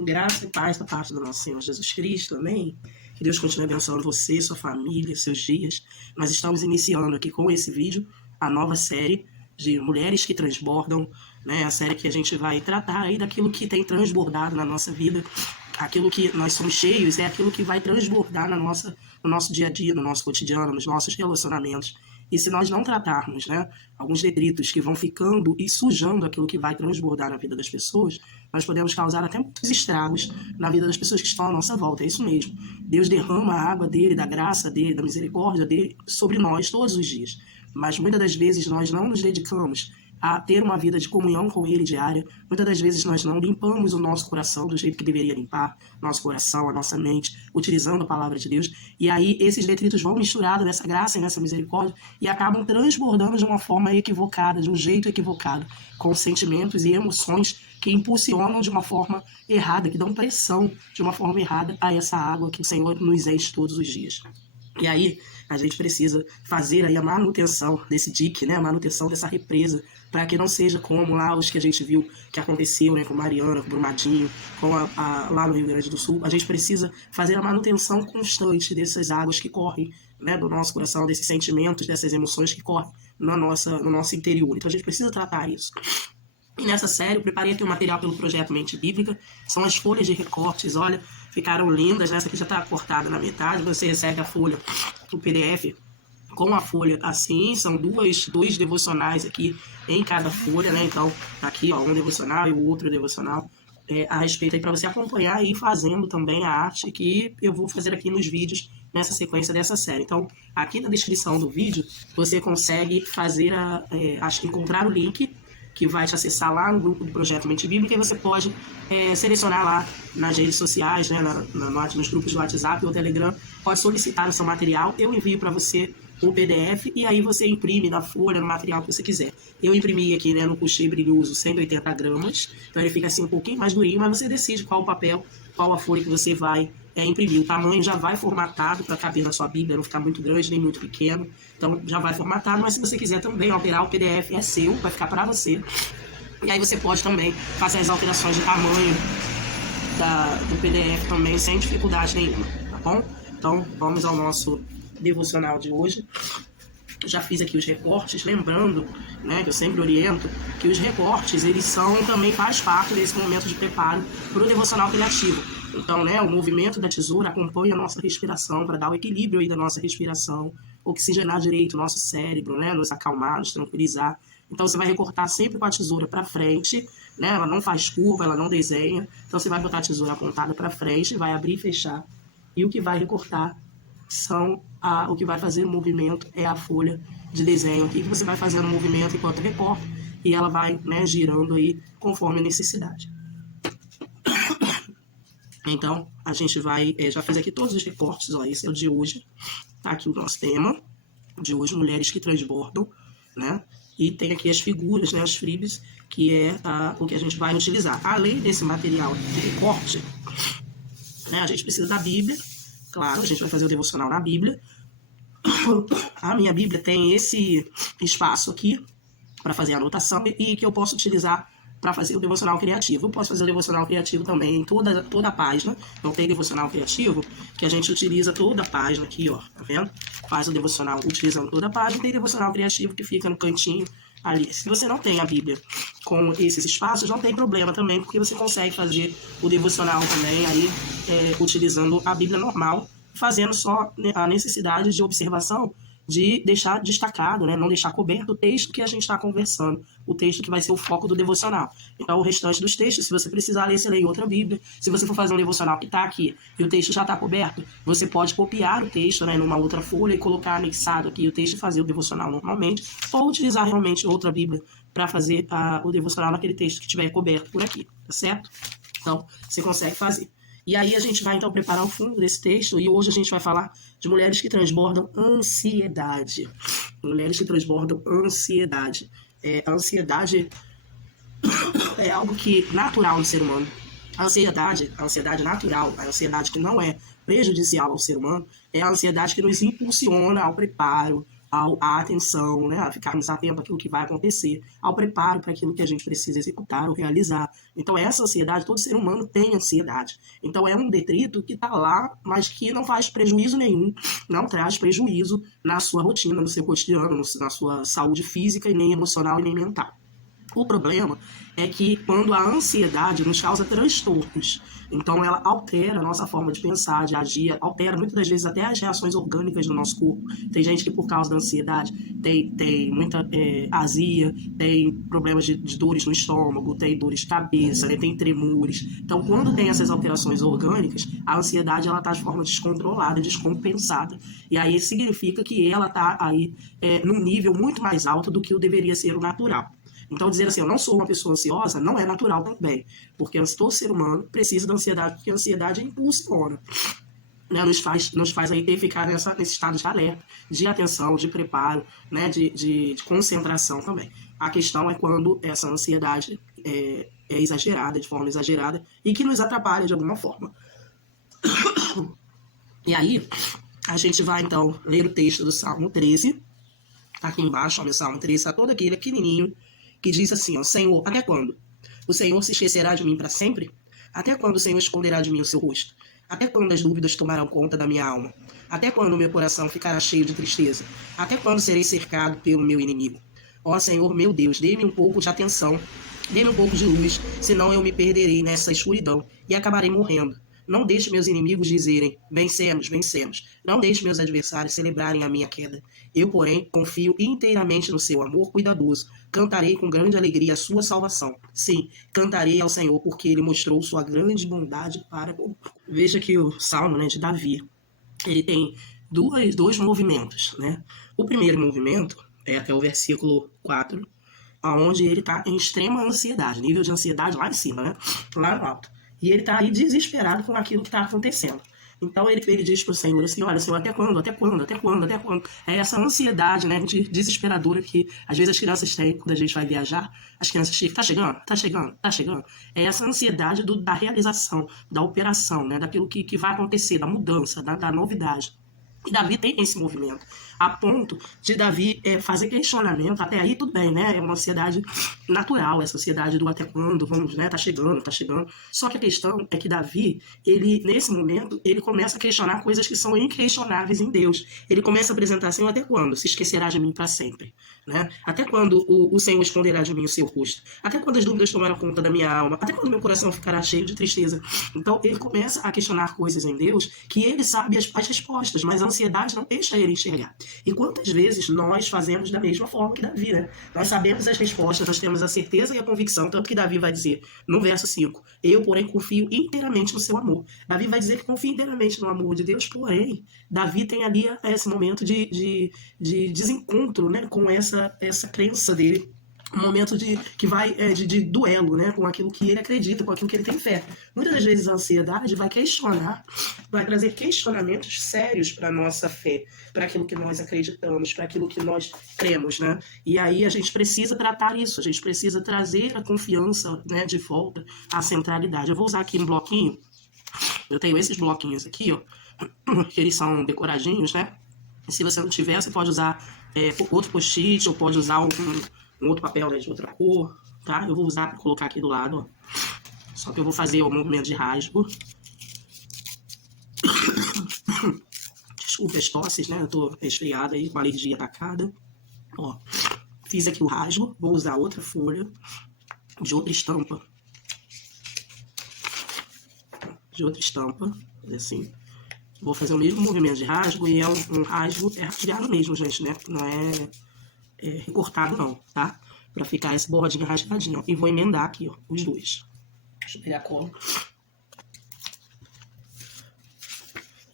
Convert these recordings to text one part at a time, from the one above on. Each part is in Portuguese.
Graça e paz da parte do nosso Senhor Jesus Cristo, amém? Que Deus continue abençoando você, sua família, seus dias. Nós estamos iniciando aqui com esse vídeo a nova série de Mulheres que Transbordam, né? A série que a gente vai tratar aí daquilo que tem transbordado na nossa vida, aquilo que nós somos cheios, é aquilo que vai transbordar no nosso dia a dia, no nosso cotidiano, nos nossos relacionamentos. E se nós não tratarmos, né, alguns detritos que vão ficando e sujando aquilo que vai transbordar na vida das pessoas, nós podemos causar até muitos estragos na vida das pessoas que estão à nossa volta. É isso mesmo. Deus derrama a água dele, da graça dele, da misericórdia dele sobre nós todos os dias. Mas muitas das vezes nós não nos dedicamos a ter uma vida de comunhão com ele diária. Muitas das vezes nós não limpamos o nosso coração do jeito que deveria limpar, nosso coração, a nossa mente, utilizando a palavra de Deus. E aí esses detritos vão misturados nessa graça e nessa misericórdia e acabam transbordando de uma forma equivocada, de um jeito equivocado, com sentimentos e emoções que impulsionam de uma forma errada, que dão pressão de uma forma errada a essa água que o Senhor nos enche todos os dias. E aí a gente precisa fazer aí a manutenção desse dique, né? A manutenção dessa represa, para que não seja como lá os que a gente viu que aconteceu, né? Com Mariana, com Brumadinho, lá no Rio Grande do Sul. A gente precisa fazer a manutenção constante dessas águas que correm, né? Do nosso coração, desses sentimentos, dessas emoções que correm no nosso interior. Então a gente precisa tratar isso. E nessa série eu preparei aqui um material pelo Projeto Mente Bíblica. São as folhas de recortes, olha, ficaram lindas. Essa aqui já está cortada na metade. Você recebe a folha, o PDF, com a folha assim. São dois devocionais aqui em cada folha, né? Então, aqui, ó, um devocional e o outro devocional a respeito aí para você acompanhar e ir fazendo também a arte que eu vou fazer aqui nos vídeos nessa sequência dessa série. Então, aqui na descrição do vídeo, você consegue fazer encontrar o link que vai te acessar lá no grupo do Projeto Mente Bíblica, e você pode selecionar lá nas redes sociais, né, nos grupos do WhatsApp ou Telegram, pode solicitar o seu material, eu envio para você o PDF e aí você imprime na folha, no material que você quiser. Eu imprimi aqui, né, no coucher brilhoso 180 gramas, então ele fica assim um pouquinho mais durinho, mas você decide qual o papel, qual a folha que você vai imprimir. O tamanho já vai formatado para caber na sua Bíblia, não ficar muito grande nem muito pequeno. Então já vai formatado, mas se você quiser também alterar o PDF, é seu, vai ficar para você. E aí você pode também fazer as alterações de tamanho do PDF também, sem dificuldade nenhuma, tá bom? Então vamos ao nosso devocional de hoje. Eu já fiz aqui os recortes, lembrando, né, que eu sempre oriento que os recortes, eles também faz parte desse momento de preparo para o devocional criativo. Então, né, o movimento da tesoura acompanha a nossa respiração para dar o equilíbrio aí da nossa respiração, oxigenar direito o nosso cérebro, né, nos acalmar, nos tranquilizar. Então, você vai recortar sempre com a tesoura para frente, né, ela não faz curva, ela não desenha. Então, você vai botar a tesoura apontada para frente, vai abrir e fechar. E o que vai recortar o que vai fazer o movimento é a folha de desenho aqui, que você vai fazendo o movimento enquanto recorta e ela vai, né, girando aí conforme a necessidade. Então, a gente vai, já fiz aqui todos os recortes, ó, esse é o de hoje, tá aqui o nosso tema de hoje, Mulheres que Transbordam, né, e tem aqui as figuras, né, as freebies, que é o que a gente vai utilizar. Além desse material de recorte, né, a gente precisa da Bíblia, claro, a gente vai fazer o devocional na Bíblia. A minha Bíblia tem esse espaço aqui para fazer a anotação e que eu posso utilizar para fazer o devocional criativo. Eu posso fazer o devocional criativo também em toda a página. Então tem devocional criativo que a gente utiliza toda a página aqui, ó, tá vendo? Faz o devocional utilizando toda a página. Tem devocional criativo que fica no cantinho ali. Se você não tem a Bíblia com esses espaços, não tem problema também, porque você consegue fazer o devocional também aí utilizando a Bíblia normal, fazendo só a necessidade de observação de deixar destacado, né, não deixar coberto o texto que a gente está conversando, o texto que vai ser o foco do devocional. Então, o restante dos textos, se você precisar ler, você lê em outra Bíblia. Se você for fazer um devocional que está aqui e o texto já está coberto, você pode copiar o texto, né, numa outra folha e colocar anexado aqui o texto e fazer o devocional normalmente, ou utilizar realmente outra Bíblia para fazer o devocional naquele texto que estiver coberto por aqui, tá certo? Então, você consegue fazer. E aí a gente vai então preparar o fundo desse texto e hoje a gente vai falar de mulheres que transbordam ansiedade. Mulheres que transbordam ansiedade. A ansiedade é algo que natural no ser humano. A ansiedade natural, a ansiedade que não é prejudicial ao ser humano, é a ansiedade que nos impulsiona ao preparo, à atenção, né, a ficarmos atentos àquilo que vai acontecer, ao preparo para aquilo que a gente precisa executar ou realizar. Então essa ansiedade, todo ser humano tem ansiedade. Então é um detrito que está lá, mas que não faz prejuízo nenhum, não traz prejuízo na sua rotina, no seu cotidiano, na sua saúde física e nem emocional e nem mental. O problema é que quando a ansiedade nos causa transtornos, então ela altera a nossa forma de pensar, de agir, altera muitas das vezes até as reações orgânicas do nosso corpo. Tem gente que por causa da ansiedade tem muita azia, tem problemas de dores no estômago, tem dores de cabeça, né, tem tremores. Então quando tem essas alterações orgânicas, a ansiedade ela está de forma descontrolada, descompensada. E aí significa que ela está aí num nível muito mais alto do que o deveria ser o natural. Então, dizer assim, eu não sou uma pessoa ansiosa, não é natural também. Porque todo ser humano precisa da ansiedade, porque a ansiedade impulsiona. Né, nos faz aí ter ficar nesse estado de alerta, de atenção, de preparo, né, de concentração também. A questão é quando essa ansiedade é exagerada, de forma exagerada, e que nos atrapalha de alguma forma. E aí, a gente vai então ler o texto do Salmo 13. Aqui embaixo, ó, meu Salmo 13 está todo aquele pequenininho, que diz assim, ó, Senhor, até quando? O Senhor se esquecerá de mim para sempre? Até quando o Senhor esconderá de mim o seu rosto? Até quando as dúvidas tomarão conta da minha alma? Até quando o meu coração ficará cheio de tristeza? Até quando serei cercado pelo meu inimigo? Ó Senhor, meu Deus, dê-me um pouco de atenção, dê-me um pouco de luz, senão eu me perderei nessa escuridão e acabarei morrendo. Não deixe meus inimigos dizerem, vencemos, vencemos. Não deixe meus adversários celebrarem a minha queda. Eu, porém, confio inteiramente no seu amor cuidadoso. Cantarei com grande alegria a sua salvação. Sim, cantarei ao Senhor, porque ele mostrou sua grande bondade para comigo. Veja que o Salmo, né, de Davi, ele tem dois movimentos, né? O primeiro movimento é até o versículo 4, onde ele está em extrema ansiedade, nível de ansiedade lá em cima, né? Lá no alto. E ele está aí desesperado com aquilo que está acontecendo. Então ele diz para o Senhor assim, olha, Senhor, até quando, até quando, até quando, até quando? É essa ansiedade, né, desesperadora que às vezes as crianças têm quando a gente vai viajar. As crianças ficam, tá chegando, tá chegando, tá chegando. É essa ansiedade da realização, da operação, né, daquilo que vai acontecer, da mudança, da novidade. E Davi tem esse movimento, a ponto de Davi fazer questionamento, até aí tudo bem, né? É uma ansiedade natural, essa ansiedade do até quando, vamos, né? Tá chegando, tá chegando. Só que a questão é que Davi, ele, nesse momento, ele começa a questionar coisas que são inquestionáveis em Deus. Ele começa a apresentar assim, até quando? Se esquecerá de mim para sempre, né? Até quando o Senhor esconderá de mim o seu rosto? Até quando as dúvidas tomarão conta da minha alma? Até quando meu coração ficará cheio de tristeza? Então, ele começa a questionar coisas em Deus que ele sabe as respostas, mas a ansiedade não deixa ele enxergar. E quantas vezes nós fazemos da mesma forma que Davi, né? Nós sabemos as respostas, nós temos a certeza e a convicção, tanto que Davi vai dizer no verso 5, eu, porém, confio inteiramente no seu amor. Davi vai dizer que confia inteiramente no amor de Deus, porém, Davi tem ali esse momento de desencontro, né, com essa crença dele, um momento que vai de duelo, né, com aquilo que ele acredita, com aquilo que ele tem fé. Muitas das vezes a ansiedade vai questionar, vai trazer questionamentos sérios para a nossa fé, para aquilo que nós acreditamos, para aquilo que nós cremos, né? E aí a gente precisa tratar isso, a gente precisa trazer a confiança, né, de volta à centralidade. Eu vou usar aqui um bloquinho, eu tenho esses bloquinhos aqui, ó, que eles são decoradinhos, né? E se você não tiver, você pode usar outro post-it, ou pode usar um outro papel, né, de outra cor, tá? Eu vou usar para colocar aqui do lado, ó. Só que eu vou fazer o movimento de rasgo. Desculpa as tosses, né? Eu tô resfriada aí, com a alergia atacada. Ó, fiz aqui o rasgo. Vou usar outra folha de outra estampa. Assim. Vou fazer o mesmo movimento de rasgo e é um rasgo rasgado mesmo, gente, né? Não é recortado não, tá? Pra ficar essa bordinha rasgadinha, ó. E vou emendar aqui, ó, os dois. Deixa eu pegar a cola.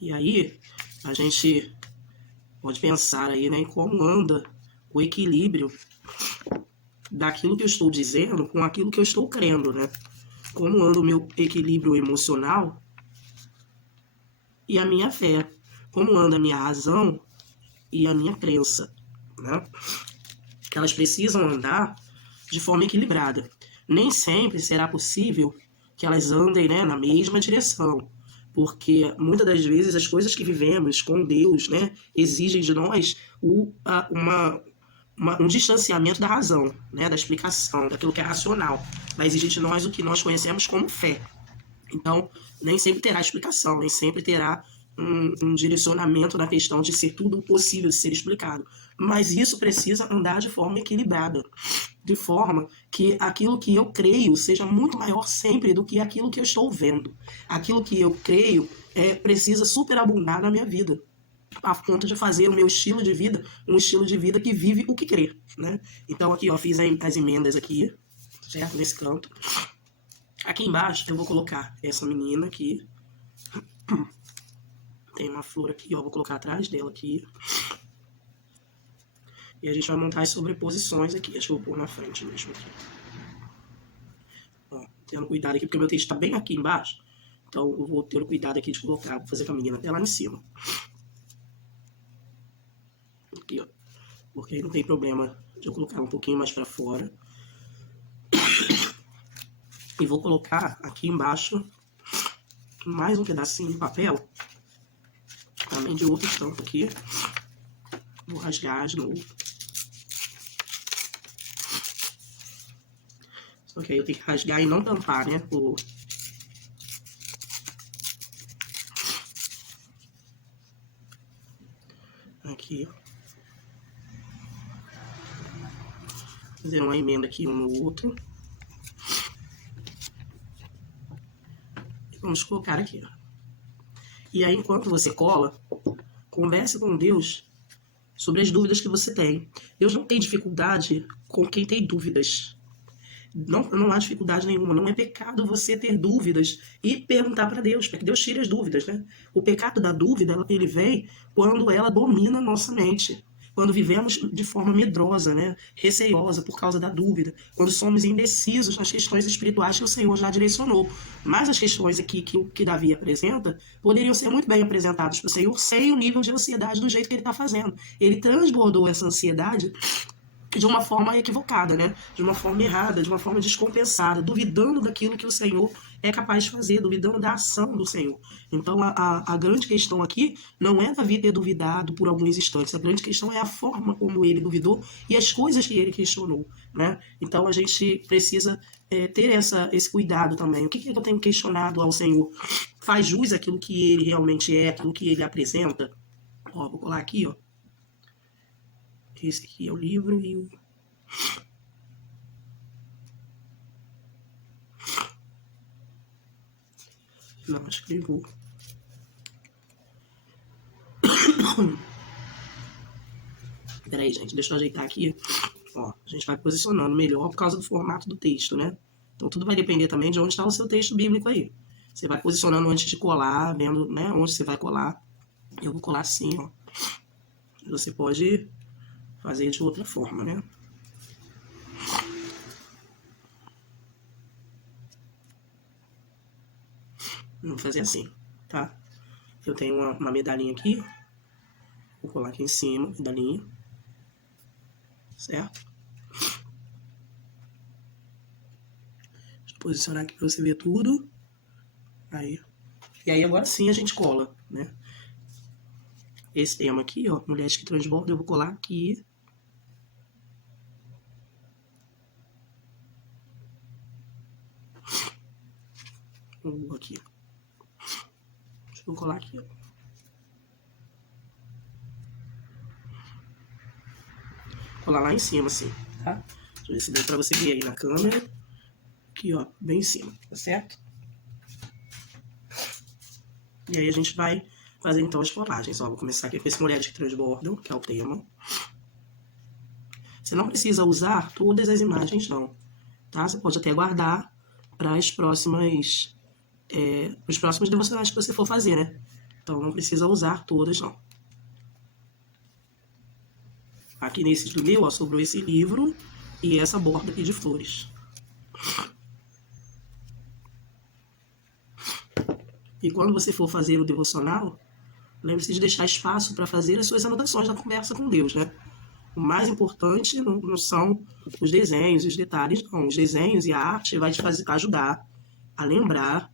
E aí, a gente pode pensar aí, né, em como anda o equilíbrio daquilo que eu estou dizendo com aquilo que eu estou crendo, né? Como anda o meu equilíbrio emocional e a minha fé. Como anda a minha razão e a minha crença, né? Elas precisam andar de forma equilibrada. Nem sempre será possível que elas andem, né, na mesma direção. Porque muitas das vezes as coisas que vivemos com Deus, né, exigem de nós um distanciamento da razão, né, da explicação, daquilo que é racional. Vai exigir de nós o que nós conhecemos como fé. Então, nem sempre terá explicação, nem sempre terá um direcionamento na questão de ser tudo possível de ser explicado. Mas isso precisa andar de forma equilibrada, de forma que aquilo que eu creio seja muito maior sempre do que aquilo que eu estou vendo. Aquilo que eu creio precisa superabundar na minha vida, a ponto de fazer o meu estilo de vida um estilo de vida que vive o que crê, né? Então aqui, ó, fiz as emendas aqui, certo? Nesse canto. Aqui embaixo eu vou colocar essa menina aqui. Tem uma flor aqui, ó, vou colocar atrás dela aqui. E a gente vai montar as sobreposições aqui. Deixa eu pôr na frente mesmo aqui. Ó, tendo cuidado aqui, porque meu texto tá bem aqui embaixo. Então eu vou ter o cuidado aqui de colocar, vou fazer com a menina até lá em cima. Aqui, ó. Porque aí não tem problema de eu colocar um pouquinho mais pra fora. E vou colocar aqui embaixo mais um pedacinho de papel, também de outra estampa aqui. Vou rasgar de novo. Só que aí eu tenho que rasgar e não tampar, né? Aqui. Fazer uma emenda aqui um no outro. Vamos colocar aqui, ó. E aí, enquanto você cola, converse com Deus sobre as dúvidas que você tem. Deus não tem dificuldade com quem tem dúvidas. Não há dificuldade nenhuma. Não é pecado você ter dúvidas e perguntar para Deus, para que Deus tire as dúvidas, né? O pecado da dúvida, ele vem quando ela domina a nossa mente. Quando vivemos de forma medrosa, né? Receiosa por causa da dúvida, quando somos indecisos nas questões espirituais que o Senhor já direcionou. Mas as questões aqui que Davi apresenta poderiam ser muito bem apresentadas para o Senhor sem o nível de ansiedade do jeito que ele está fazendo. Ele transbordou essa ansiedade de uma forma equivocada, né? De uma forma errada, de uma forma descompensada, duvidando daquilo que o Senhor é capaz de fazer, duvidando da ação do Senhor. Então, a grande questão aqui não é Davi ter duvidado por alguns instantes, a grande questão é a forma como ele duvidou e as coisas que ele questionou, né? Então, a gente precisa ter esse cuidado também. O que eu tenho questionado ao Senhor? Faz jus àquilo que ele realmente é, aquilo que ele apresenta? Ó, vou colar aqui, ó. Esse aqui é o livro e o... Não, acho que eu vou. Peraí, gente, deixa eu ajeitar aqui. Ó, a gente vai posicionando melhor por causa do formato do texto, né? Então tudo vai depender também de onde está o seu texto bíblico aí. Você vai posicionando antes de colar, vendo, né, onde você vai colar. Eu vou colar assim, ó. Você pode fazer de outra forma, né? Vamos fazer assim, tá? Eu tenho uma medalhinha aqui. Vou colar aqui em cima, medalhinha. Certo? Deixa eu posicionar aqui pra você ver tudo. Aí. E aí agora sim a gente cola, né? Esse tema aqui, ó, mulheres que transbordam, eu vou colar aqui. Aqui. Deixa eu colar aqui, ó. Colar lá em cima, assim, tá? Deixa eu ver se dá pra você ver aí na câmera. Aqui, ó, bem em cima, tá certo? E aí a gente vai fazer então as colagens. Ó, vou começar aqui com esse mulheres que transbordam, que é o tema. Você não precisa usar todas as imagens, não, tá? Você pode até guardar para os próximos devocionais que você for fazer, né? Então não precisa usar todas, não. Aqui nesse do meu, ó, sobrou esse livro e essa borda aqui de flores. E quando você for fazer o devocional, lembre-se de deixar espaço para fazer as suas anotações na conversa com Deus, né? O mais importante não são os desenhos, os detalhes, não. Os desenhos e a arte vai te ajudar a lembrar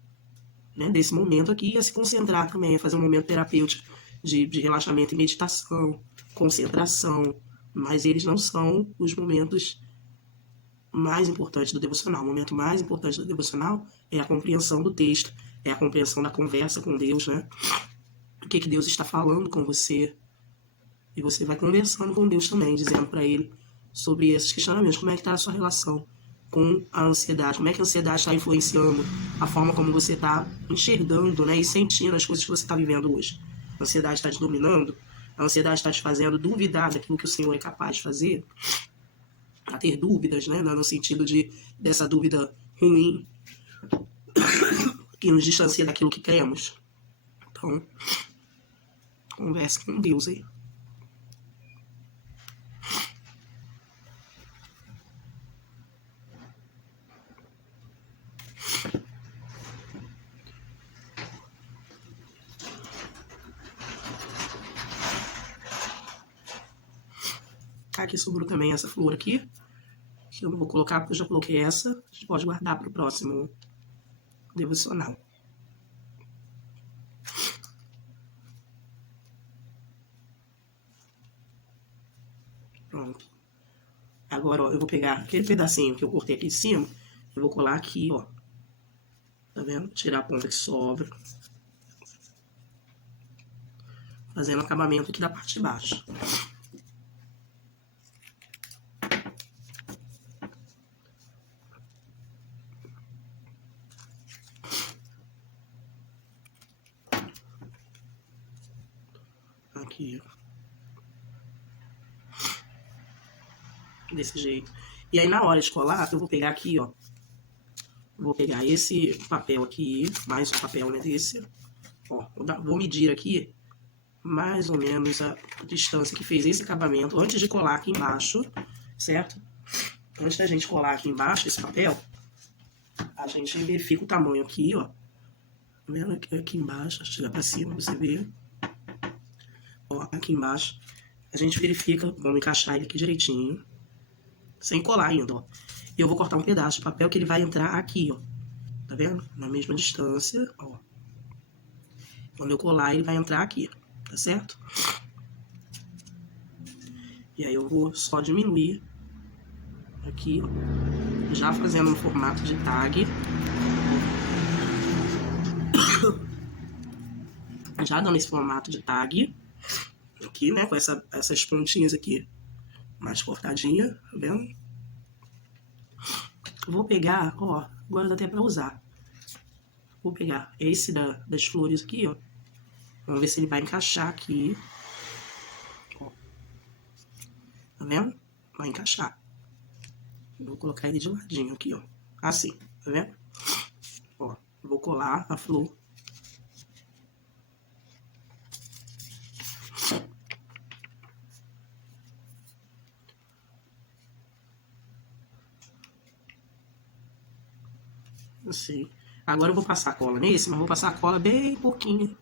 né, desse momento aqui, a se concentrar também, a fazer um momento terapêutico de relaxamento e meditação, concentração, mas eles não são os momentos mais importantes do devocional. O momento mais importante do devocional é a compreensão do texto, é a compreensão da conversa com Deus, né? O que Deus está falando com você. E você vai conversando com Deus também, dizendo para Ele sobre esses questionamentos. Como é que está a sua relação com a ansiedade? Como é que a ansiedade está influenciando a forma como você está enxergando, né, e sentindo as coisas que você está vivendo hoje? A ansiedade está te dominando? A ansiedade está te fazendo duvidar daquilo que o Senhor é capaz de fazer? A ter dúvidas, né, no sentido dessa dúvida ruim que nos distancia daquilo que queremos? Então, converse com Deus aí. Aqui sobrou também essa flor aqui, que eu não vou colocar porque eu já coloquei essa. A gente pode guardar para o próximo devocional. Pronto. Agora, ó, eu vou pegar aquele pedacinho que eu cortei aqui em cima, eu vou colar aqui, ó. Tá vendo? Tirar a ponta que sobra. Fazendo acabamento aqui da parte de baixo. Aqui, ó. Desse jeito. E aí, na hora de colar, eu vou pegar aqui, ó. Vou pegar esse papel aqui, mais um papel, né, desse. Ó, vou medir aqui mais ou menos a distância que fez esse acabamento antes de colar aqui embaixo, certo? Antes da gente colar aqui embaixo esse papel, a gente verifica o tamanho aqui, ó. Tá vendo? Aqui embaixo, chega pra cima, você vê. Ó, aqui embaixo, a gente verifica, vamos encaixar ele aqui direitinho, sem colar ainda, ó. E eu vou cortar um pedaço de papel que ele vai entrar aqui, ó. Tá vendo? Na mesma distância, ó. Quando eu colar, ele vai entrar aqui, tá certo? E aí eu vou só diminuir aqui, ó, já fazendo um formato de tag. Já dando esse formato de tag aqui, né, com essas pontinhas aqui mais cortadinha, tá vendo? Vou pegar, ó, agora dá até pra usar. Vou pegar esse das flores aqui, ó. Vamos ver se ele vai encaixar aqui. Ó. Tá vendo? Vai encaixar. Vou colocar ele de ladinho aqui, ó. Assim, tá vendo? Ó, vou colar a flor. Assim. Agora eu vou passar a cola nesse, mas vou passar a cola bem pouquinho.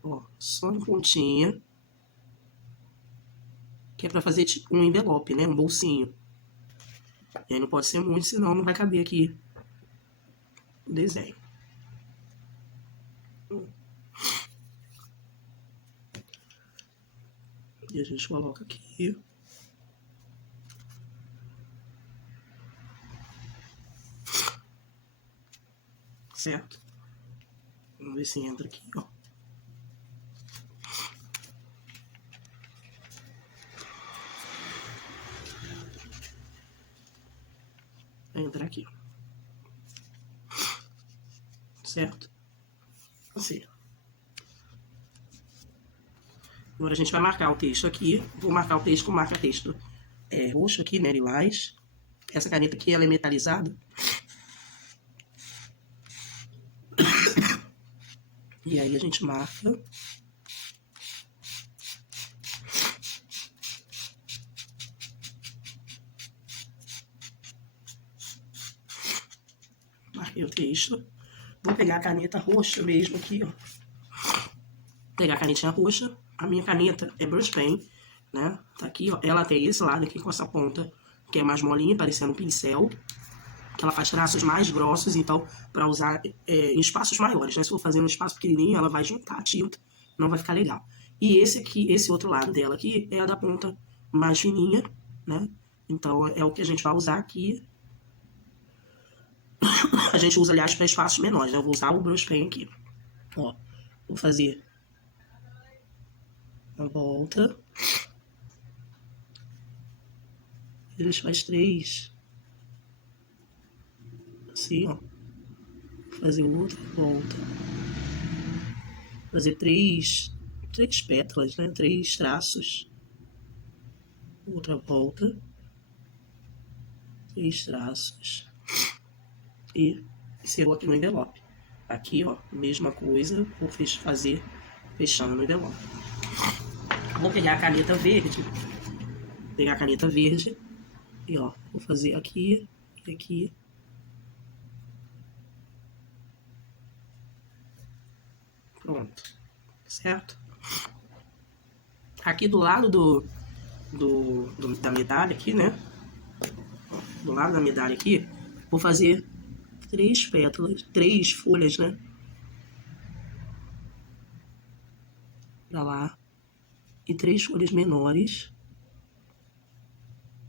Ó, só em pontinha. Que é pra fazer tipo um envelope, né? Um bolsinho. E aí não pode ser muito, senão não vai caber aqui o desenho. E a gente coloca aqui. Certo? Vamos ver se entra aqui, ó. Entra aqui. Certo? Assim. Agora a gente vai marcar o texto aqui. Vou marcar o texto com marca-texto roxo aqui, né, lilás. Essa caneta aqui, ela é metalizada. E aí a gente marca. Marquei o texto. Vou pegar a caneta roxa mesmo aqui, ó. Pegar a canetinha roxa. A minha caneta é Brush Pen, né? Tá aqui, ó. Ela tem esse lado aqui com essa ponta que é mais molinha, parecendo um pincel. que ela faz traços mais grossos, então, para usar em espaços maiores, né? Se for fazer um espaço pequenininho, ela vai juntar a tinta, não vai ficar legal. E esse aqui, esse outro lado dela aqui, é a da ponta mais fininha, né? Então, é o que a gente vai usar aqui. A gente usa, aliás, para espaços menores, né? Eu vou usar o brush pen aqui. Ó, vou fazer a volta. A gente faz 3. Assim, ó. Vou fazer outra volta. Fazer 3 pétalas, né? 3 traços. Outra volta. 3 traços. E encerrou aqui no envelope. Aqui, ó, mesma coisa. Vou fazer fechando no envelope. Vou pegar a caneta verde. Pegar a caneta verde. E, ó, vou fazer aqui e aqui. Pronto. Certo? Aqui do lado da medalha aqui, né? Do lado da medalha aqui, vou fazer 3 pétalas, 3 folhas, né? Pra lá. E 3 folhas menores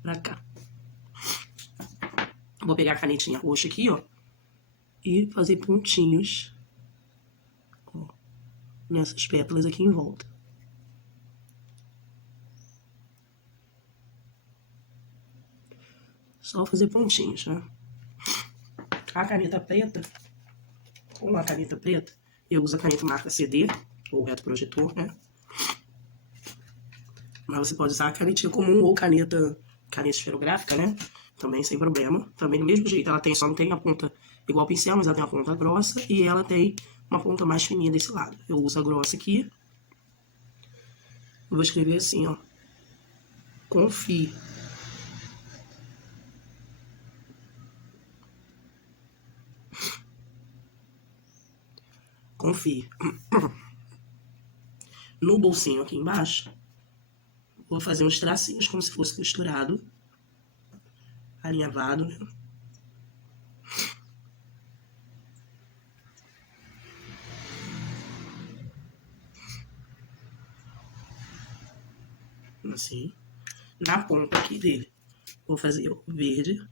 pra cá. Vou pegar a canetinha roxa aqui, ó. E fazer pontinhos, ó, nessas pétalas aqui em volta. Só fazer pontinhos, né? A caneta preta, com a caneta preta, eu uso a caneta marca CD, ou reto projetor, né? Mas você pode usar a canetinha comum ou caneta esferográfica, né? Também sem problema. Também do mesmo jeito, ela tem, só não tem a ponta igual ao pincel, mas ela tem a ponta grossa e ela tem uma ponta mais fininha desse lado. Eu uso a grossa aqui. Eu vou escrever assim, ó. Confie. Confie. No bolsinho aqui embaixo, vou fazer uns tracinhos como se fosse costurado. Alinhavado, né? Assim. Na ponta aqui dele, vou fazer o verde.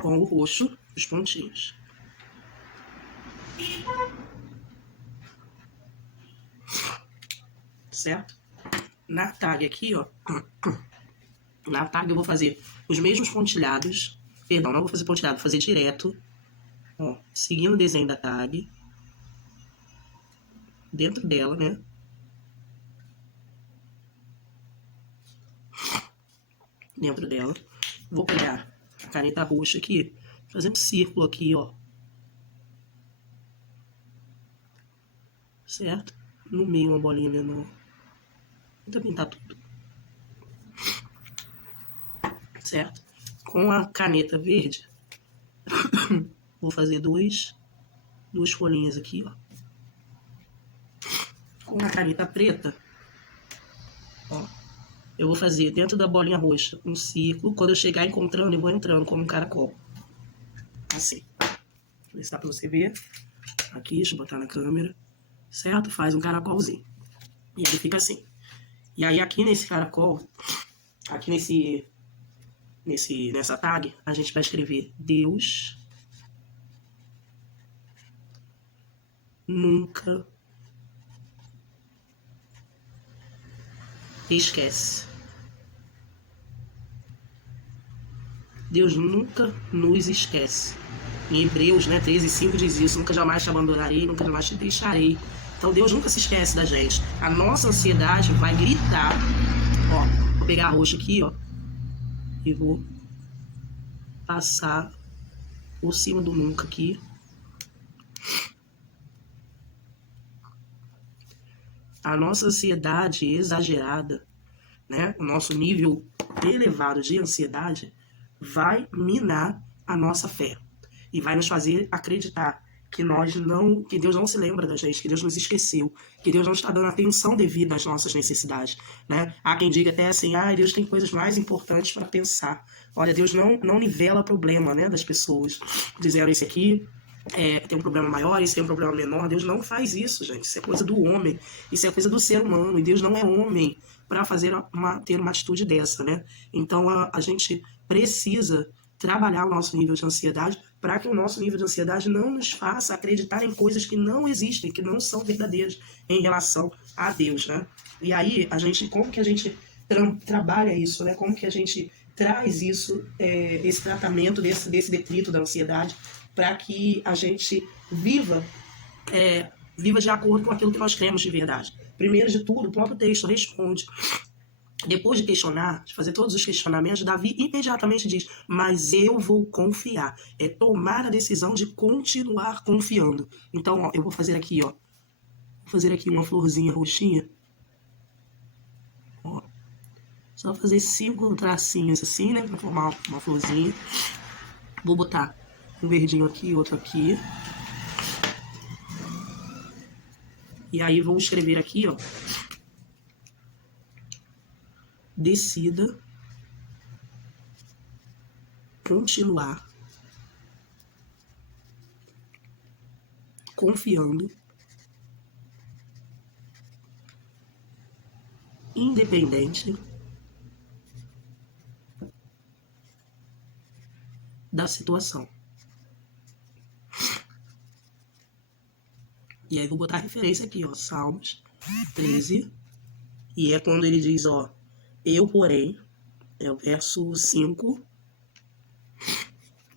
Com o roxo, os pontinhos. Certo? Na tag aqui, ó. Na tag eu vou fazer os mesmos pontilhados. Perdão, não vou fazer pontilhado, vou fazer direto. Ó, seguindo o desenho da tag. Dentro dela, né? Dentro dela. Vou pegar a caneta roxa aqui, fazer um círculo aqui, ó. Certo? No meio uma bolinha menor. Vou pintar tudo. Certo? Com a caneta verde, vou fazer duas folhinhas aqui, ó. Com a caneta preta, ó, eu vou fazer dentro da bolinha roxa um círculo. Quando eu chegar encontrando, eu vou entrando como um caracol. Assim. Vê se dá pra você ver. Aqui, deixa eu botar na câmera. Certo? Faz um caracolzinho. E ele fica assim. E aí aqui nesse caracol, aqui nessa tag, a gente vai escrever: Deus nunca esquece. Deus nunca nos esquece. Em Hebreus, né, 13:5 diz isso: nunca jamais te abandonarei, nunca jamais te deixarei. Então Deus nunca se esquece da gente. A nossa ansiedade vai gritar. Ó, vou pegar a roxa aqui, ó, e vou passar por cima do nunca aqui. A nossa ansiedade exagerada, né, o nosso nível elevado de ansiedade vai minar a nossa fé e vai nos fazer acreditar que Deus não se lembra da gente, que Deus nos esqueceu, que Deus não está dando atenção devida às nossas necessidades, né? Há quem diga até assim, Deus tem coisas mais importantes para pensar. Olha, Deus não nivela problema, né, das pessoas, dizendo esse aqui tem um problema maior, esse tem um problema menor. Deus não faz isso, gente. Isso é coisa do homem, isso é coisa do ser humano, e Deus não é homem para ter uma atitude dessa, né? Então a gente precisa trabalhar o nosso nível de ansiedade para que o nosso nível de ansiedade não nos faça acreditar em coisas que não existem, que não são verdadeiras em relação a Deus, né? E aí, como que a gente trabalha isso, né? Como que a gente traz isso, esse tratamento desse detrito da ansiedade, para que a gente viva de acordo com aquilo que nós cremos de verdade. Primeiro de tudo, o próprio texto responde. Depois de questionar, de fazer todos os questionamentos, Davi imediatamente diz, mas eu vou confiar. É tomar a decisão de continuar confiando. Então, ó, eu vou fazer aqui, ó. Vou fazer aqui uma florzinha roxinha. Ó. Só fazer 5 tracinhos assim, né? Pra formar uma florzinha. Vou botar um verdinho aqui, outro aqui. E aí vou escrever aqui, ó. Decida continuar confiando, independente da situação. E aí vou botar a referência aqui, ó, Salmos 13. E é quando ele diz, ó, eu, porém, é o verso 5,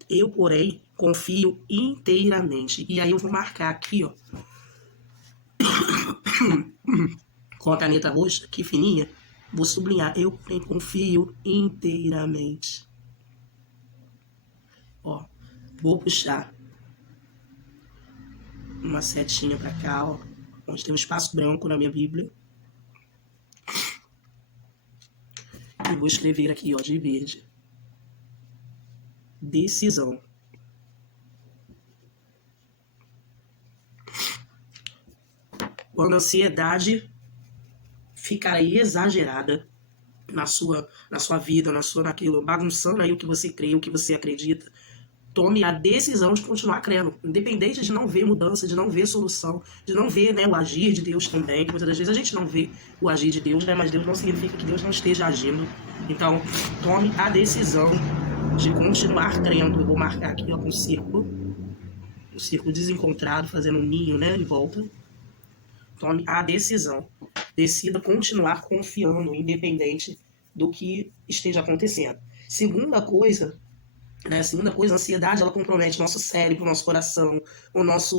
eu, porém, confio inteiramente. E aí eu vou marcar aqui, ó, com a caneta roxa, aqui fininha, vou sublinhar, eu, porém, confio inteiramente. Ó, vou puxar uma setinha pra cá, ó, onde tem um espaço branco na minha Bíblia. E vou escrever aqui, ó, de verde. Decisão. Quando a ansiedade ficar exagerada na sua vida, naquilo, bagunçando aí o que você crê, o que você acredita, tome a decisão de continuar crendo, independente de não ver mudança, de não ver solução, de não ver, né, o agir de Deus também, que muitas das vezes a gente não vê o agir de Deus, né, mas Deus não significa que Deus não esteja agindo. Então, tome a decisão de continuar crendo. Eu vou marcar aqui, ó, com um círculo desencontrado, fazendo um ninho, né, em volta. Tome a decisão. Decida continuar confiando, independente do que esteja acontecendo. Segunda coisa, a ansiedade, ela compromete nosso cérebro, nosso coração,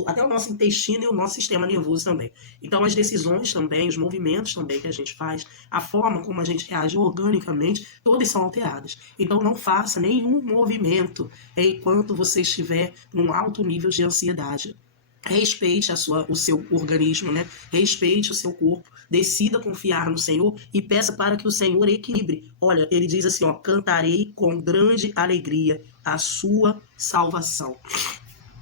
até o nosso intestino e o nosso sistema nervoso também. Então, as decisões também, os movimentos também que a gente faz, a forma como a gente reage organicamente, todas são alteradas. Então, não faça nenhum movimento enquanto você estiver num alto nível de ansiedade. Respeite o seu organismo, né? Respeite o seu corpo, decida confiar no Senhor e peça para que o Senhor equilibre. Olha, ele diz assim, ó, cantarei com grande alegria a sua salvação.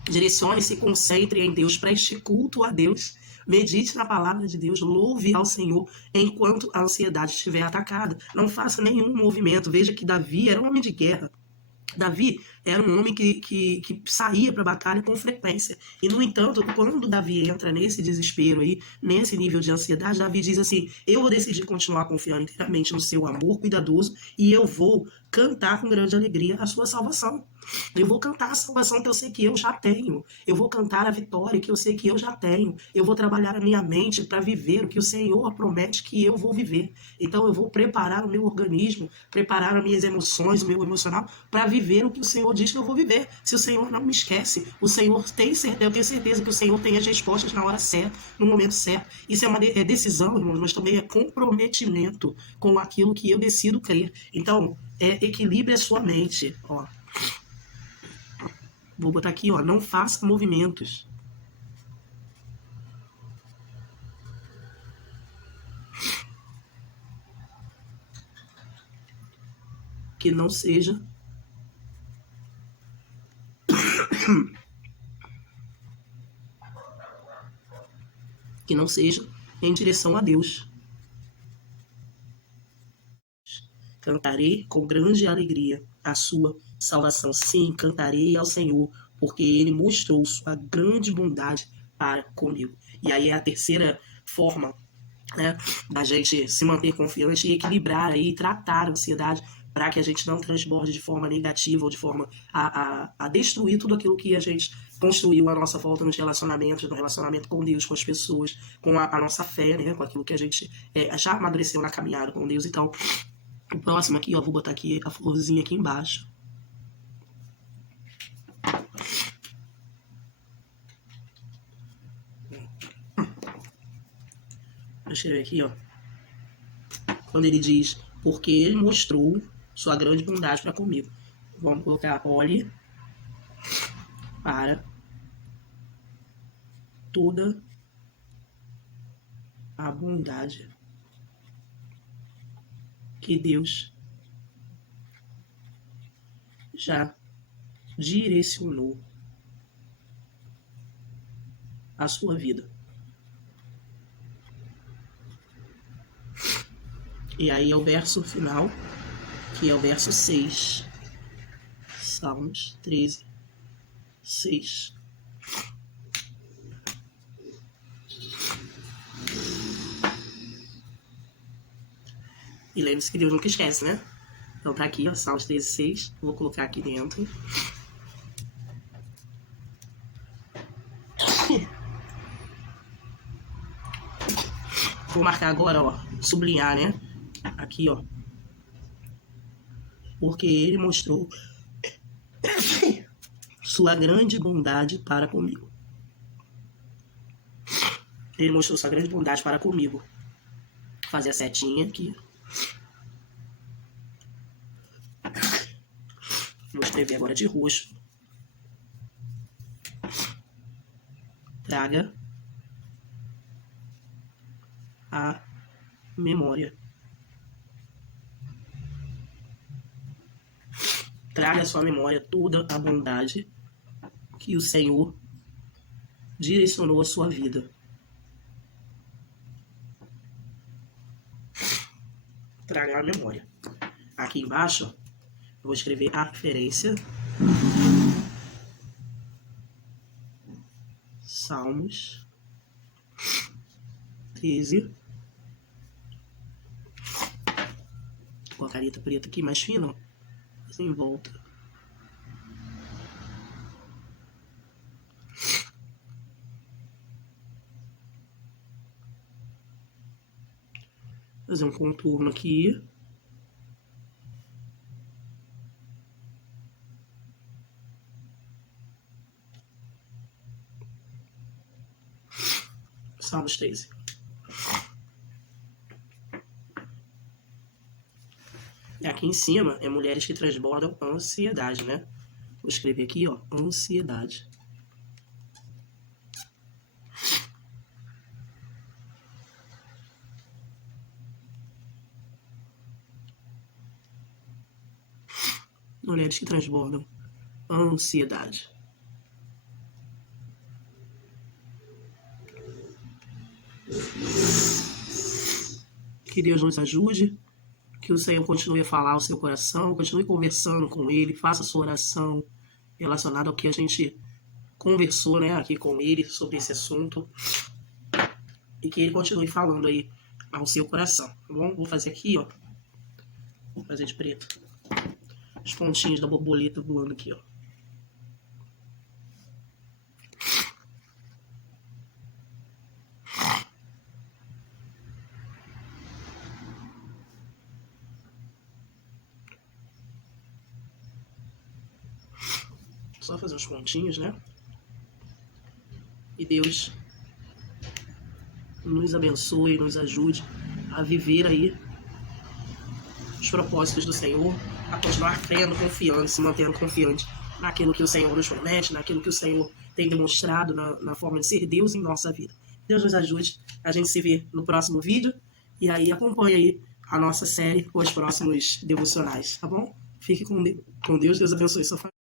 Direcione-se e concentre em Deus, preste culto a Deus, medite na palavra de Deus, louve ao Senhor enquanto a ansiedade estiver atacada. Não faça nenhum movimento. Veja que Davi era um homem de guerra. Davi era um homem que saía para a batalha com frequência. E, no entanto, quando Davi entra nesse desespero aí, nesse nível de ansiedade, Davi diz assim, eu vou decidir continuar confiando inteiramente no seu amor cuidadoso e eu vou cantar com grande alegria a sua salvação. Eu vou cantar a salvação que eu sei que eu já tenho. Eu vou cantar a vitória que eu sei que eu já tenho. Eu vou trabalhar a minha mente para viver o que o Senhor promete que eu vou viver. Então eu vou preparar o meu organismo, preparar as minhas emoções, o meu emocional, para viver o que o Senhor diz que eu vou viver. Se o Senhor não me esquece, o Senhor tem certeza, eu tenho certeza que o Senhor tem as respostas na hora certa, no momento certo. Isso é uma decisão, irmãos, mas também é comprometimento com aquilo que eu decido crer. Então, equilibre a sua mente, ó. Vou botar aqui, ó, não faça movimentos. Que não seja que não seja em direção a Deus. Cantarei com grande alegria a sua salvação. Sim, cantarei ao Senhor, porque Ele mostrou sua grande bondade para comigo. E aí é a terceira forma, né, da gente se manter confiante e equilibrar aí, tratar a ansiedade para que a gente não transborde de forma negativa ou de forma a destruir tudo aquilo que a gente construiu à nossa volta nos relacionamentos, no relacionamento com Deus, com as pessoas, com a nossa fé, né, com aquilo que a gente já amadureceu na caminhada com Deus. Então, o próximo aqui, ó, vou botar aqui a florzinha aqui embaixo. Vou escrever aqui, ó. Quando ele diz, porque ele mostrou sua grande bondade para comigo. Vamos colocar, olhe para toda a bondade que Deus já direcionou a sua vida. E aí é o verso final, que é o verso 6. Salmos 13, 6. E lembre-se que Deus nunca esquece, né? Então tá aqui, ó, Salmos 13, 6. Vou colocar aqui dentro. Vou marcar agora, ó, sublinhar, né? Aqui, ó. Porque ele mostrou sua grande bondade para comigo. Ele mostrou sua grande bondade para comigo. Vou fazer a setinha aqui. Vou escrever agora de roxo. Traga a memória. Traga à sua memória toda a bondade que o Senhor direcionou a sua vida. Traga a memória. Aqui embaixo, eu vou escrever a referência. Salmos 13. Com a caneta preta aqui mais fina, assim em volta. Fazer um contorno aqui. Salmos 13. E aqui em cima é mulheres que transbordam ansiedade, né? Vou escrever aqui, ó, ansiedade. Mulheres que transbordam ansiedade. Que Deus nos ajude, que o Senhor continue a falar ao seu coração, continue conversando com Ele, faça a sua oração relacionada ao que a gente conversou, né, aqui com Ele sobre esse assunto, e que Ele continue falando aí ao seu coração, tá bom? Vou fazer aqui, ó, vou fazer de preto, os pontinhos da borboleta voando aqui, ó. Só fazer os pontinhos, né? E Deus nos abençoe, nos ajude a viver aí os propósitos do Senhor, a continuar crendo, confiando, se mantendo confiante naquilo que o Senhor nos promete, naquilo que o Senhor tem demonstrado na forma de ser Deus em nossa vida. Deus nos ajude. A gente se vê no próximo vídeo e aí acompanha aí a nossa série com os próximos devocionais, tá bom? Fique com Deus. Deus abençoe sua família.